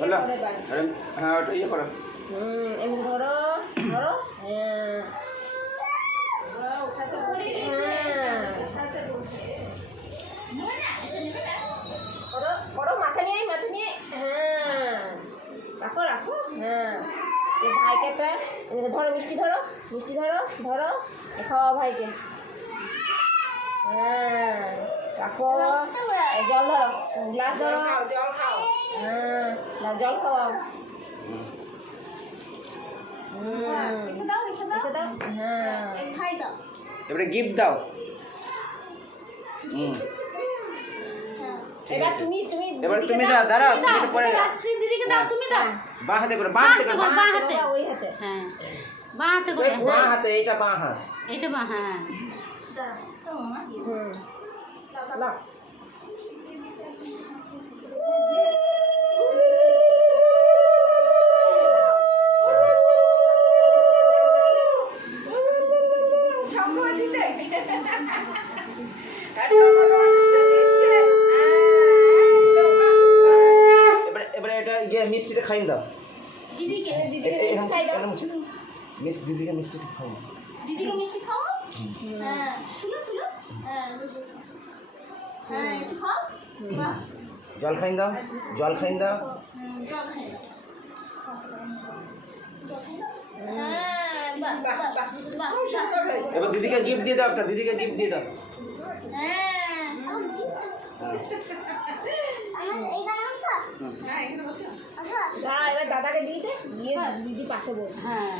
হলো হ্যাঁ ওটা ইয়ে করো এমনি ধরো ধরো করো করো মাথা নিয়ে হ্যাঁ রাখো রাখো হ্যাঁ এই ভাইকে একটা ধরো মিষ্টি ধরো ধরো খাওয়া ভাইকে হ্যাঁ রাখো জল ধরো গ্লাস ধরো হ্যাঁ জল খাওয়াও হ্যাঁ এবারে গিফট দাও এবার তুমি এবার তুমি দাও দাঁড়াও তুমি পরে দিদিকে দাও তুমি দাও বাঁ হাতে করে বাঁ হাতে ওই হাতে হ্যাঁ বাঁ হাতে করে বাঁ হাতে এইটা বাঁ হাত এইটা বাঁ হ্যাঁ লাও এবারে এটা ইয়ে মিষ্টিটা খাইন দাও দিদিকে খাই দাও দিদিকে মিষ্টিটা খাও দিদিকে মিষ্টি খাও হ্যাঁ শুনো হ্যাঁ হ্যাঁ একটু খাও বাহ জল খাইন দাও জল খাই দাও হ্যাঁ বাহ বাহ এবার দিদিকে গিফট দিয়ে দাও একটা দিদিকে গিফট দিয়ে দাও এবার দাদাকে দিয়ে দিদি পাশে বল হ্যাঁ